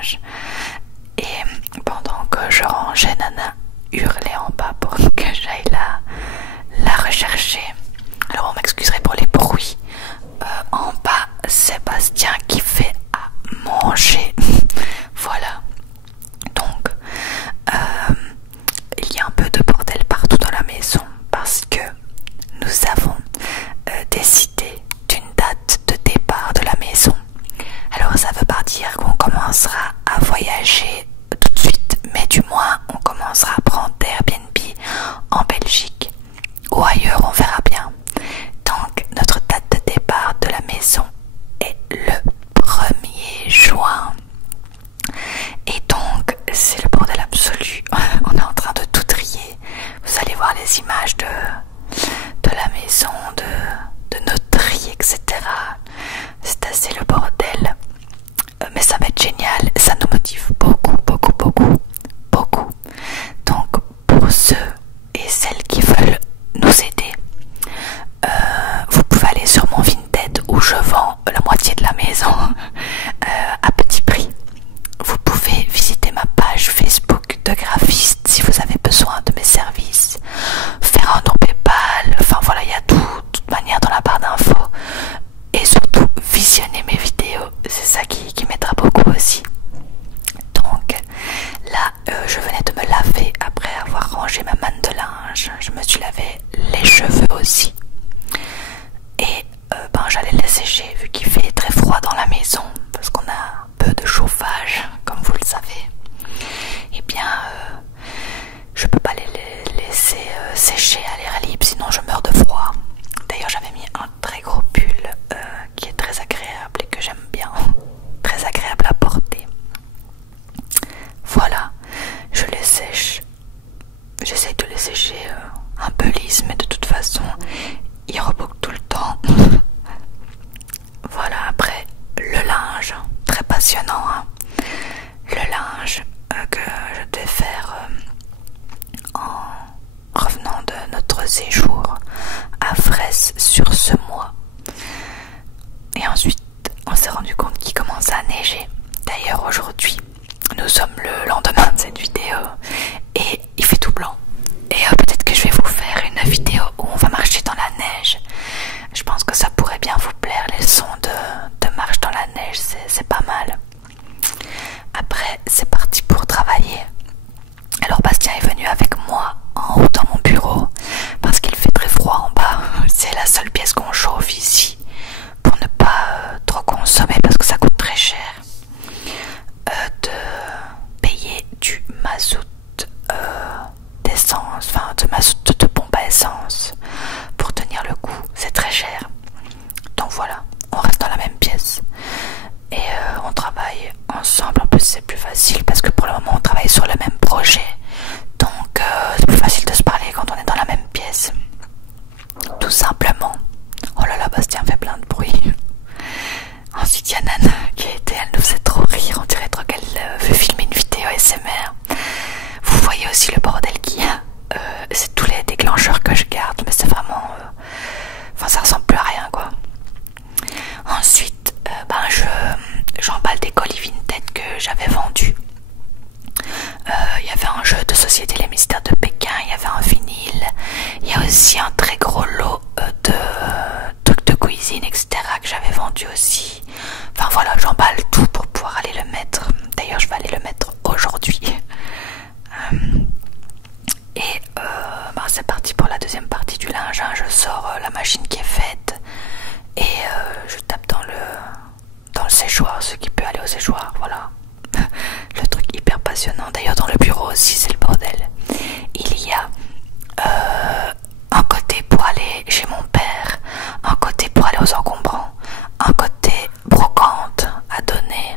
linge. Et pendant que je rangeais, Nana hurlait en bas pour que j'aille la rechercher. Alors on m'excuserait pour les bruits. En bas, Sébastien qui fait à manger. Voilà. Donc, il y a un peu de bordel partout dans la maison parce que nous avons décidé d'une date de départ de la maison. Alors ça veut pas dire qu'on commencera à voyager tout de suite, mais du moins on commencera à prendre Airbnb en Belgique ou ailleurs, on verra bien. Donc notre date de départ de la maison est le 1er juin. Et donc c'est le bordel absolu. On est en train de tout trier. Vous allez voir les images de la maison, de notre tri, etc. C'est assez le bordel. Mais ça va être génial. Ça nous motive beaucoup, beaucoup, beaucoup, beaucoup. Donc pour ceux et celles qui veulent nous aider, vous pouvez aller sur mon Vinted où je vends la moitié de la maison à petit prix. Vous pouvez visiter ma page Facebook de graphiste si vous avez besoin de mes services, faire un don PayPal, enfin voilà, il y a tout, de toute manière dans la barre d'infos. Et surtout visionner mes vidéos, c'est ça qui m'aidera beaucoup aussi. Donc là je venais de me laver après avoir rangé ma manne de linge. Je me suis lavé les cheveux aussi. Et j'allais les sécher vu qu'il fait très froid dans la maison parce qu'on a un peu de chauffage comme vous le savez. Et bien je peux pas les laisser sécher à l'air libre sinon je meurs de froid. D'ailleurs j'avais mis un très gros pull qui est très agréable et que j'aime bien, très agréable à porter. Voilà, je les sèche. J'essaye de les sécher un peu lisses, mais de toute façon ils rebouclent tout le temps. Voilà, après le linge, très passionnant hein. Le linge que je devais faire en revenant de notre séjour à Fraisse sur ce mois. Et ensuite on s'est rendu compte qu'il commençait à neiger. D'ailleurs aujourd'hui nous sommes le lendemain de cette vidéo et il fait tout blanc. Et peut-être que je vais vous faire une vidéo où on va marcher dans la neige. Je pense que ça pourrait bien vous plaire, les sons de marche dans la neige, c'est pas mal. Après c'est parti pour travailler. Alors Bastien est venu avec moi en haut dans mon bureau parce qu'il fait très froid en bas. C'est la seule pièce qu'on chauffe ici pour ne pas trop consommer parce que ça coûte très cher de payer du mazout d'essence, enfin de mazout de pompe à essence pour tenir le coup, c'est très cher. Donc voilà, on reste dans la même pièce et on travaille ensemble. En plus c'est plus facile parce que pour le moment on travaille sur le même projet, donc c'est plus facile de se parler quand on est dans la même pièce, tout simplement. Oh là là, Bastien fait plein de bruit. Ensuite il y a Nana qui était, elle nous faisait trop rire, on dirait trop qu'elle veut filmer une vidéo ASMR. Vous voyez aussi le bordel qu'il y a, c'est tous les déclencheurs que je garde, mais c'est vraiment enfin ça ressemble plus à rien quoi. Ensuite j'emballe des colis Vinted que j'avais vendus. Il y avait un jeu de société Les Mystères de Pékin, il y avait un vinyle, il y a aussi un très gros lot de trucs de cuisine etc que j'avais vendu aussi. Enfin voilà, j'emballe tout pour pouvoir aller le mettre. D'ailleurs je vais aller le mettre aujourd'hui. Et c'est parti pour la deuxième partie du linge hein. Je sors la machine qui est faite et je tape dans le séchoir, ce qui peut aller au séchoir, voilà. Le truc hyper passionnant. D'ailleurs dans le bureau aussi c'est le bordel. Il y a un côté pour aller chez mon père, un côté pour aller aux encombrants, un côté brocante à donner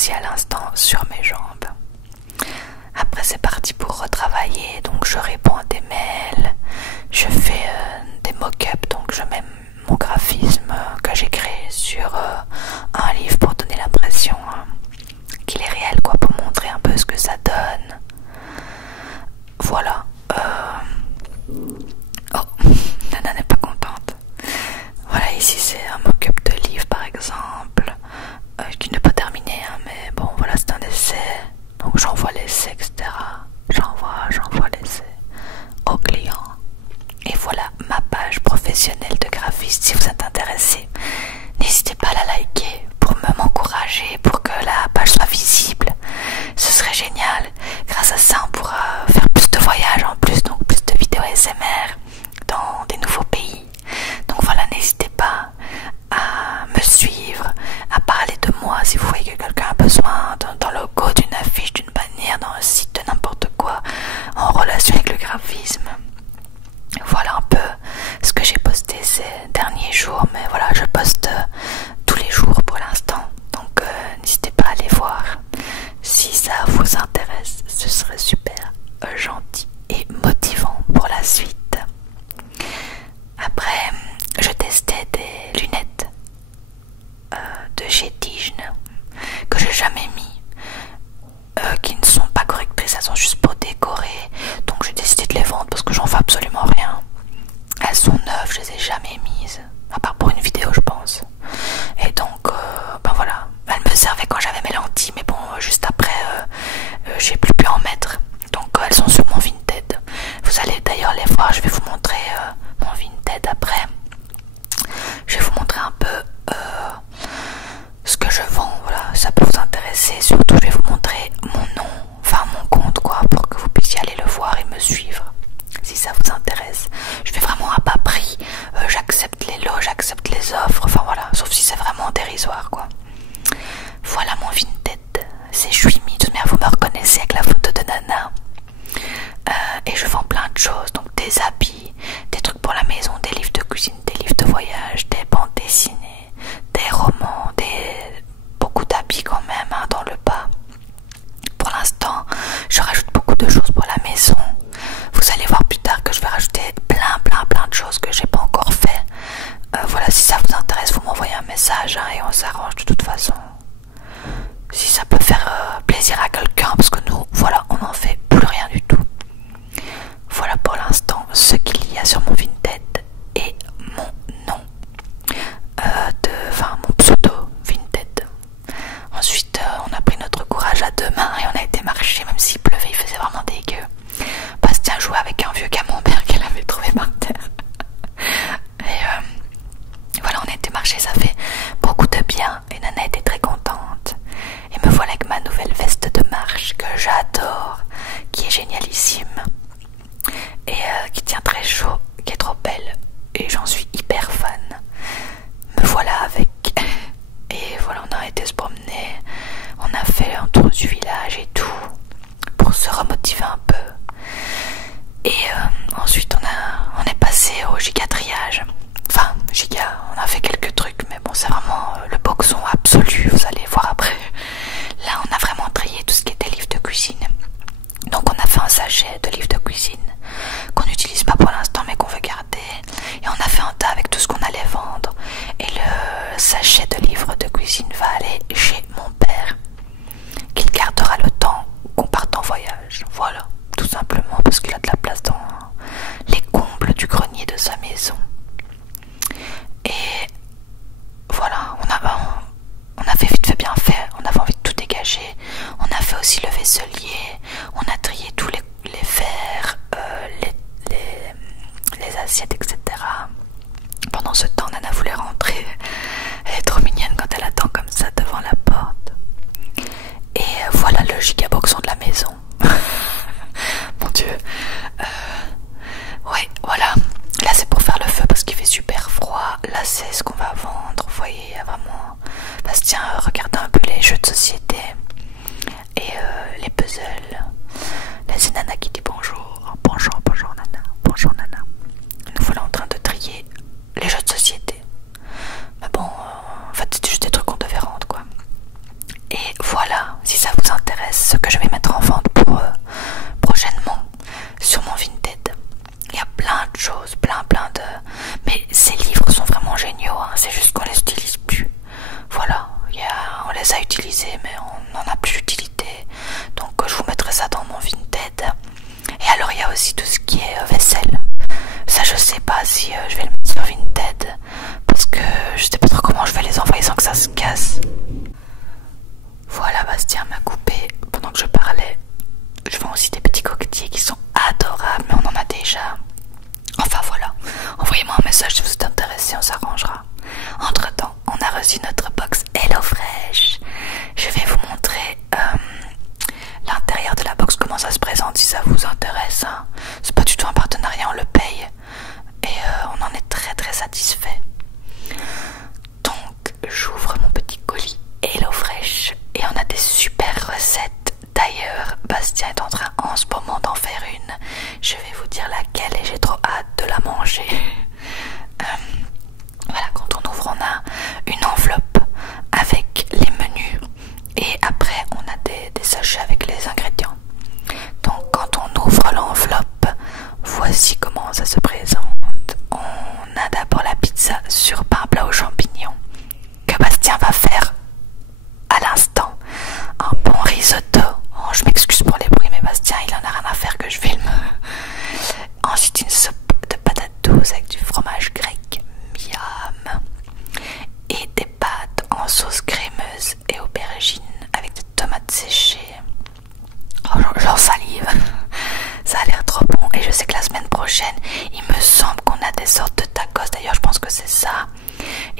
aussi à l'instant sur mes jambes. Après c'est parti pour retravailler, donc je réponds à des mails, je fais des mock-ups, donc je mets mon graphisme que j'ai créé sur un livre pour donner l'impression qu'il est réel, quoi, pour montrer un peu ce que ça donne. Voilà. Oh, Nana n'est pas contente. Voilà, ici c'est un mock-up de livre par exemple, qui n'est pas terminé, hein, mais bon voilà, c'est un essai. Donc j'envoie l'essai, etc. J'envoie l'essai au client. Et voilà ma page professionnelle de graphiste. Si vous êtes intéressé, n'hésitez pas à la liker pour m'encourager, pour que la page soit visible. Ce serait génial. Grâce à ça, on pourra faire plus de voyages en plus, donc plus de vidéos ASMR dans des nouveaux pays. Donc voilà, n'hésitez pas à me suivre, à parler de moi si vous voyez que quelqu'un a besoin d'un logo, d'une affiche, d'une bannière, dans un site, de n'importe quoi en relation avec le graphisme. Voilà un peu ce que j'ai posté ces derniers jours, mais voilà, je poste tous les jours pour l'instant, donc n'hésitez pas à aller voir si ça vous intéresse. Ce serait super gentil et motivant pour la suite. Après, je testais des lunettes de chez Tignes que j'ai jamais mis, qui ne sont pas correctrices, elles sont juste pour décorer, donc j'ai décidé de les vendre parce que j'en fais absolument rien. Elles sont neuves, je les ai jamais mises, à part pour une vidéo je pense. Et donc ben voilà, elles me servaient quand j'avais mes lentilles, mais bon juste après j'ai plus pu en mettre, donc elles sont sur mon Vinted. Vous allez d'ailleurs les voir, je vais vous montrer mon Vinted après. Je vais vous montrer un peu ce que je vends, voilà, ça peut vous intéresser. Surtout je vais vous montrer mon nom, enfin mon compte quoi, pour que vous puissiez aller le voir et me suivre si ça vous intéresse. Je fais vraiment à bas prix, j'accepte les lots, j'accepte les offres, enfin voilà, sauf si c'est vraiment dérisoire quoi. Voilà mon Vinted, c'est Chouimi, de toute manière vous me reconnaissez avec la photo de Nana. Et je vends plein de choses, donc des habits, des trucs pour la maison, des livres de cuisine, des livres de voyage, des bandes dessinées, des romans, beaucoup d'habits quand même hein, dans le bas. Pour l'instant, je rajoute beaucoup de choses pour la maison. Vous allez voir plus tard que je vais rajouter plein de choses que j'ai pas encore fait. Voilà, si ça vous intéresse, vous m'envoyez un message hein, et on s'arrange de toute façon. Si ça peut faire plaisir à quelqu'un, parce que nous, voilà, on n'en fait plus rien du tout. Voilà pour l'instant ce qu'il y a sur mon Vinted et mon nom, enfin mon pseudo Vinted. Ensuite, on a pris notre courage à deux mains et on a été marcher, même s'il pleuvait, il faisait vraiment dégueu. Bastien jouait avec un vieux camembert qu'elle avait trouvé par terre. Et voilà, on a été marcher, ça fait beaucoup de bien et Nana était très contente. Et me voilà avec ma nouvelle veste de marche que j'adore, qui est génialissime et qui tient très chaud, qui est trop belle et j'en suis hyper fan. Me voilà avec. Et voilà, on a été se promener, on a fait un tour du village et tout pour se remotiver un peu. Et ensuite on est passé au giga-triage. Enfin, on a fait quelques trucs, mais bon, c'est vraiment le boxon absolu, vous allez voir après. Là, on a vraiment trié tout ce qui était livre de cuisine. Donc on a fait un sachet de livres de cuisine qu'on n'utilise pas pour l'instant mais qu'on veut garder. Et on a fait un tas avec tout ce qu'on allait vendre. Et le sachet de livres de cuisine va aller chez mon père, qu'il gardera le temps qu'on parte en voyage. Voilà, tout simplement parce qu'il a de la place dans les combles du grenier de sa maison. Et voilà, on a fait vite fait bien fait, on avait envie de tout dégager. On a fait aussi le vaisselier, on a trié tous les verres, les assiettes, etc. Pendant ce temps, Nana voulait rentrer. Elle est trop mignonne quand elle attend comme ça devant la porte. Et voilà le gigaboxon de la maison. Mon Dieu. Ouais, voilà. Là, c'est pour faire le feu parce qu'il fait super froid. Là, c'est ce qu'on va vendre. Vous voyez, il y a vraiment... Bastien regardez un peu les jeux de société et les puzzles. Là, c'est Nana qui dit bonjour. Bonjour Nana. Bonjour Nana. Nous voilà en train de trier les jeux de société. Mais bon, en fait, c'était juste des trucs qu'on devait rendre, quoi. Et voilà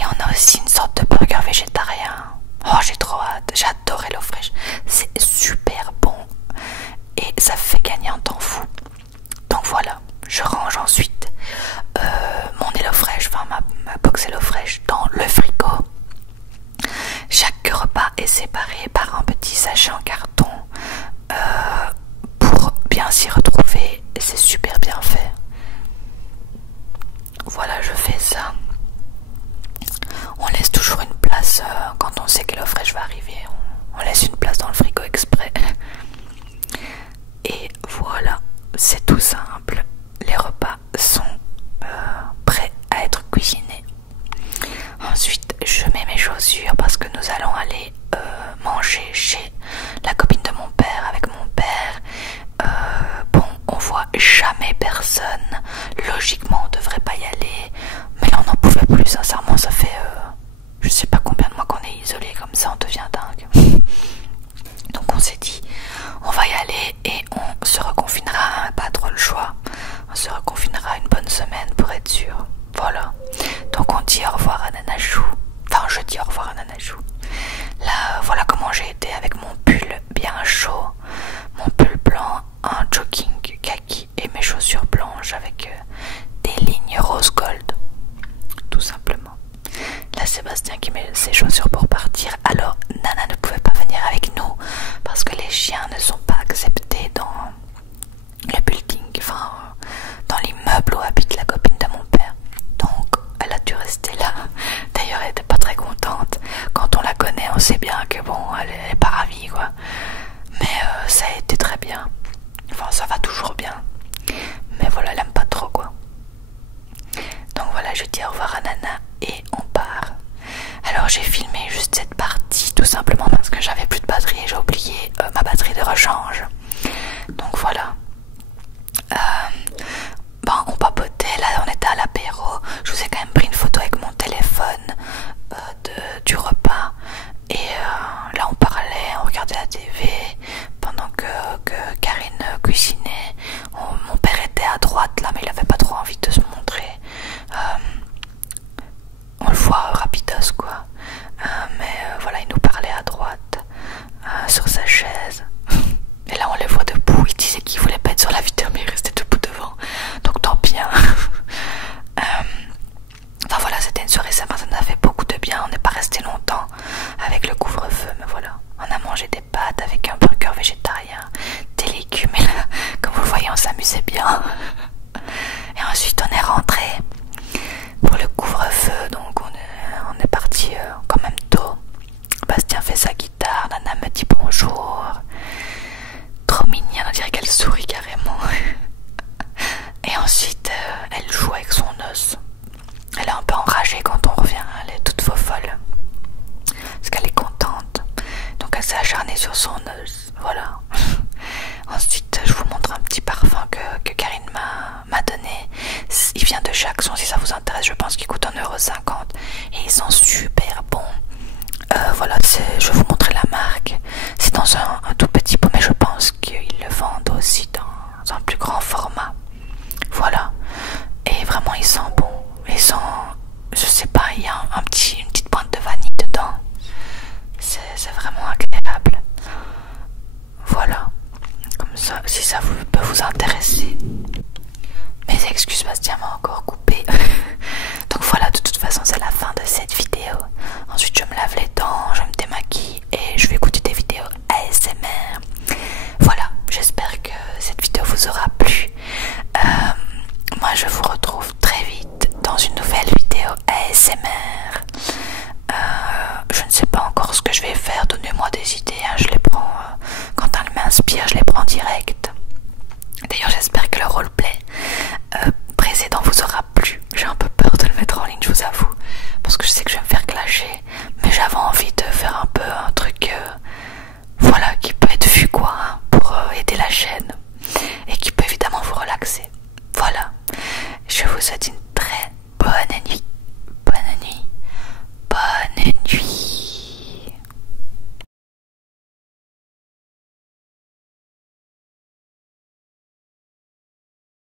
Et on a aussi une sorte de burger végétarien. Oh, j'ai trop hâte, j'ai adoré HelloFresh. C'est super bon et ça fait gagner un temps fou. Donc voilà, je range ensuite mon HelloFresh, enfin ma box HelloFresh dans le frigo. Chaque repas est séparé par un petit sachet en carton pour bien s'y retrouver et c'est super bien fait. Voilà, je fais ça. On laisse toujours une place quand on sait que HelloFresh va arriver. On laisse une place dans le frigo exprès. Et voilà, c'est tout simple. Les repas sont prêts à être cuisinés. Ensuite, je mets mes chaussures parce que nous allons aller manger chez la copine de mon père avec mon père. Bon, on voit jamais personne. Logiquement, on devrait pas y aller. Mais là, on n'en pouvait plus, sincèrement. Ça fait je sais pas combien de mois qu'on est isolé comme ça, on devient dingue. Donc on s'est dit, on va y aller et on se reconfinera, pas trop le choix. On se reconfinera une bonne semaine pour être sûr. Voilà. Donc on dit au revoir à Nanachou. Enfin, je dis au revoir à Nanachou. Là, voilà comment j'ai été avec mon pull bien chaud, mon pull blanc, un jogging kaki et mes chaussures blanches avec des lignes rose gold. Tout simplement. Là, Sébastien qui met ses chaussures pour partir. Alors, Nana ne pouvait pas venir avec nous parce que les chiens ne sont pas acceptés dans le building, enfin, dans l'immeuble où habite la copine de mon père. Donc, elle a dû rester là. D'ailleurs, elle n'était pas très contente. Quand on la connaît, on sait bien que bon, elle est pas ravie, quoi. Mais ça a été très bien. Enfin, ça va toujours bien. Mais voilà, elle aime pas trop, quoi. Donc voilà, je dis au revoir à Nana et on part. Alors j'ai filmé juste cette partie tout simplement parce que j'avais plus de batterie et j'ai oublié ma batterie de rechange. Donc voilà. Bon, on papotait, là on était à l'apéro. Je vous ai quand même pris une photo avec mon téléphone du repas. Et là on parlait, on regardait la TV pendant que Karine cuisinait. Mon père était à droite là mais il avait pas trop envie de se montrer. On le voit rapidos quoi. Mais voilà, il nous parlait à droite sur sa chaise. Et là on les voit debout. Il disait qu'il voulait pas être sur la vidéo mais il restait debout devant. Donc tant pis hein. Enfin voilà, c'était une soirée sympa, ça nous a fait beaucoup de bien. On n'est pas resté longtemps avec le couvre-feu, mais voilà. On a mangé des pâtes avec un burger végétarien, des légumes et là, comme vous le voyez, on s'amusait bien. Et ensuite on est rentré pour le couvre-feu, donc on est parti quand même tôt. Bastien fait sa guitare, Nana me dit bonjour. Trop mignonne, on dirait qu'elle sourit carrément. Et ensuite elle joue avec son os. Elle est un peu enragée quand on revient, elle est toute folle. Parce qu'elle est contente. Donc elle s'est acharnée sur son os. Voilà. Ensuite, je vous montre un petit parfum que Karine m'a donné. Il vient de Jackson, si ça vous intéresse. Je pense qu'il coûte 1,50 € et ils sont super bons. Voilà, je vais vous montrer la marque. C'est dans un tout petit pot, mais je pense qu'ils le vendent aussi dans un plus grand format. Voilà. Et vraiment, il sent bon. Il sent, je sais pas, il y a une petite pointe de vanille dedans. C'est vraiment agréable. Voilà. Comme ça, si ça peut vous intéresser. Mes excuses, Bastien m'a encore coupé. Donc voilà, de toute façon, c'est la fin de cette vidéo. Ensuite, je me lave les dents, je me démaquille et je vais écouter des vidéos ASMR. Voilà, j'espère que cette vidéo vous aura plu. Moi, je vous retrouve très vite dans une nouvelle vidéo ASMR. Je ne sais pas encore ce que je vais faire, donnez-moi des idées, hein. Je les prends quand elles m'inspirent, je les prends direct. D'ailleurs, j'espère que le roleplay précédent vous aura plu. J'ai un peu peur de le mettre en ligne, je vous avoue, parce que je sais que je vais me faire clasher, mais j'avais envie de faire un peu un truc voilà, qui peut être vu quoi, hein, pour aider la chaîne et qui peut évidemment vous relaxer. Voilà, je vous souhaite une très bonne nuit. Bonne nuit. Bonne nuit.